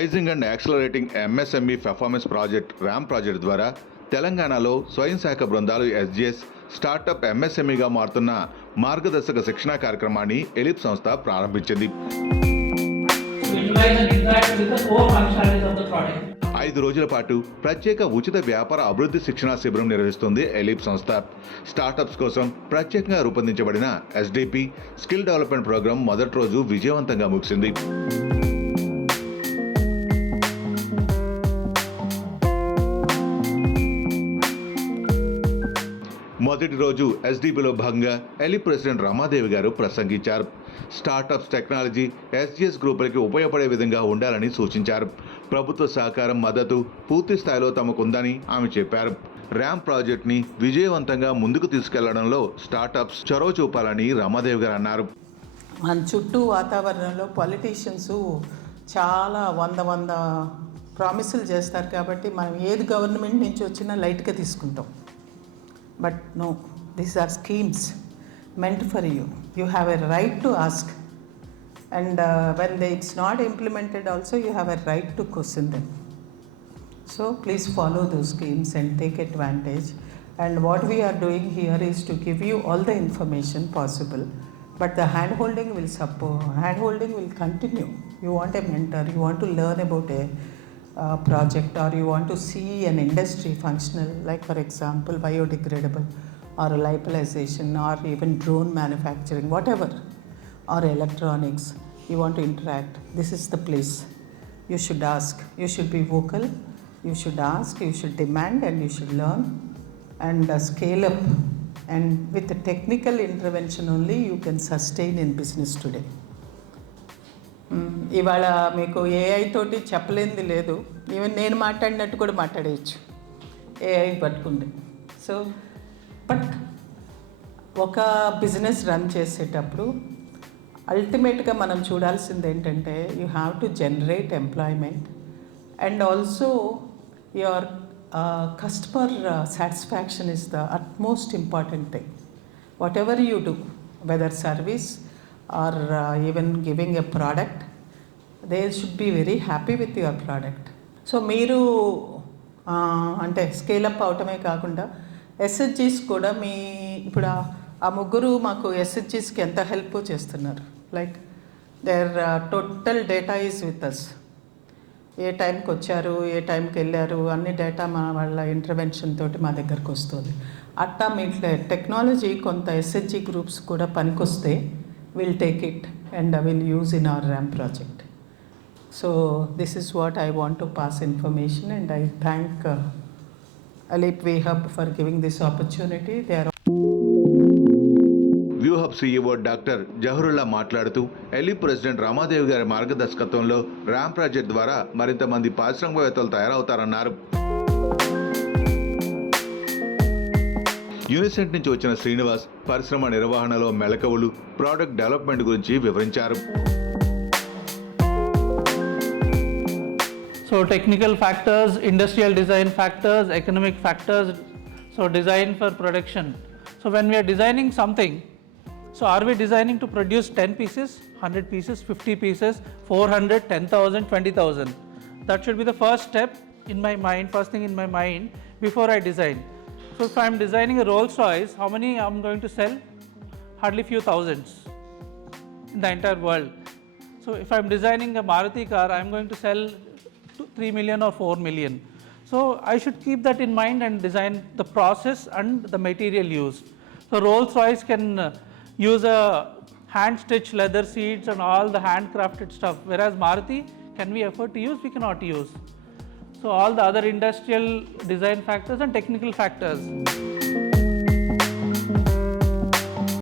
Rising and accelerating MSME performance project RAMP project ద్వారా తెలంగాణలో స్వయం శాఖ బృందాలు ఎస్జిఎస్ స్టార్టప్ ఎంఎస్ఎంఈగా మారుతున్న మార్గదర్శక శిక్షణా కార్యక్రమాన్ని ఎలిప్ సంస్థ ప్రారంభించింది. 5 రోజుల పాటు ప్రత్యేక ఉచిత వ్యాపార అభివృద్ధి శిక్షణా శిబిరం నిర్వహిస్తుంది ఎలిప్ సంస్థ. స్టార్టప్స్ కోసం ప్రత్యేకంగా రూపొందించబడిన ఎస్డిపి స్కిల్ డెవలప్మెంట్ ప్రోగ్రాం మొదటి రోజు విజయవంతంగా ముగిసింది. మొదటి రోజు ఎస్డిపిలో భాగంగా ఎలిప్ ప్రెసిడెంట్ రమాదేవి గారు ప్రసంగించారు. స్టార్టప్స్ టెక్నాలజీ ఎస్జిఎస్ గ్రూపులకి ఉపయోగపడే విధంగా ఉండాలని సూచించారు. ప్రభుత్వ సహకారం మద్దతు పూర్తి స్థాయిలో తమకుందని ఆమె చెప్పారు. ర్యామ్ ప్రాజెక్ట్ని విజయవంతంగా ముందుకు తీసుకెళ్లడంలో స్టార్టప్స్ చొరవ చూపాలని రమాదేవి గారు అన్నారు. మన చుట్టూ వాతావరణంలో పొలిటీషియన్స్ చాలా వంద ప్రామిసులు చేస్తారు కాబట్టి మనం ఏది గవర్నమెంట్ నుంచి వచ్చినా లైట్గా తీసుకుంటాం. But no, these are schemes meant for you. You have a right to ask, and when it's not implemented also you have a right to question them. So please follow those schemes and take advantage. And what we are doing here is to give you all the information possible, but the handholding will continue. You want a mentor, you want to learn about a project, or you want to see an industry functional, like for example biodegradable or lyophilization or even drone manufacturing, whatever, or electronics, you want to interact, this is the place. You should ask, you should be vocal, you should ask, you should demand, and you should learn and scale up, and with the technical intervention only you can sustain in business today. ఇవాళ మీకు ఏఐ తోటి చెప్పలేనిది లేదు. ఈవెన్ నేను మాట్లాడినట్టు కూడా మాట్లాడేయచ్చు AI పట్టుకుంటే. సో బట్ ఒక బిజినెస్ రన్ చేసేటప్పుడు అల్టిమేట్గా మనం చూడాల్సింది ఏంటంటే you have to generate employment and also your customer satisfaction is the utmost important thing. Whatever you do, whether service or even giving a product, they should be very happy with your product. So మీరు అంటే స్కేలప్ అవటమే కాకుండా ఎస్హెచ్జీస్ కూడా మీ ఇప్పుడు ఆ ముగ్గురు మాకు ఎస్హెచ్జీస్కి ఎంత హెల్ప్ చేస్తున్నారు. Like there total data is with us. ఏ టైంకి వచ్చారు, ఏ టైంకి వెళ్ళారు, అన్ని డేటా మా వాళ్ళ ఇంటర్వెన్షన్ తోటి మా దగ్గరకు వస్తుంది. అట్టా మీ టెక్నాలజీ కొంత ఎస్హెచ్జీ గ్రూప్స్ కూడా పనికొస్తే we'll take it and we'll use in our RAM project. So this is what I want to pass information, and I thank Elip Hub for giving this opportunity. They are view hub CEO doctor Zaharulla మాట్లాడుతూ ఎలిప్ ప్రెసిడెంట్ రమాదేవి గారి మార్గదర్శకత్వంలో RAM project ద్వారా మరింత మంది పారిశ్రామికవేత్తలు తయారవుతారన్నారు. యూనిసెంట్ నుంచి వచ్చిన శ్రీనివాస్ పరిశ్రమ నిర్వహణలో మెళకువలు, ప్రోడక్ట్ డెవలప్మెంట్ గురించి వివరించారు. So technical factors, industrial design factors, economic factors, so design for production. So when we are designing something, so are we designing to produce 10 pieces, 100 pieces, 50 pieces, 400, 10,000, 20,000? That should be the first step in my mind, first thing in my mind before I design. So if I am designing a Rolls Royce, how many I am going to sell? Hardly few thousands in the entire world. So if I am designing a Maruti car, I am going to sell 3 million or 4 million. So I should keep that in mind and design the process and the material used. So Rolls Royce can use a hand stitched leather seats and all the handcrafted stuff, whereas Maruti, can we afford to use? We cannot use. So all the other industrial design factors and technical factors.